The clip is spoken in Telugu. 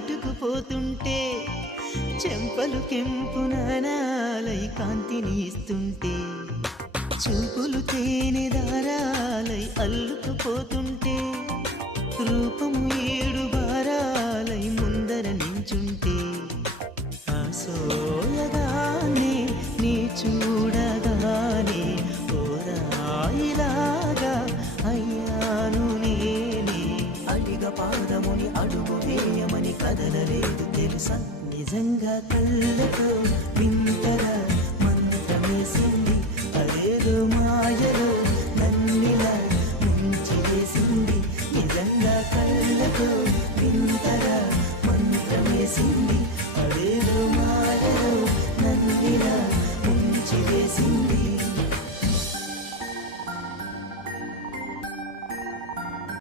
నాటుకుపోతుంటే చెంపలు కెంపున నాలై కాంతిని ఇస్తుంటే చూపులు తేనె దారాలై అల్లుకుపోతుంటే రూపము ఏడు బారాలై ముందర నించుంటే ఆసోయగానే నీ చూడగానే ఓరాయిలాగా అయ్యాను నేనే అడిగ పాదముని అడుగు వేయమని కదలలేదు తెలుసా నిజంగా కళ్ళతో వింతగా మంత్రమేసింది అదేదో మాయలో నన్నిలా ముంచివేసింది నిజంగా కళ్ళతో వింతగా మంత్రమేసింది అదేదో మాయలో నన్నిలా ముంచివేసింది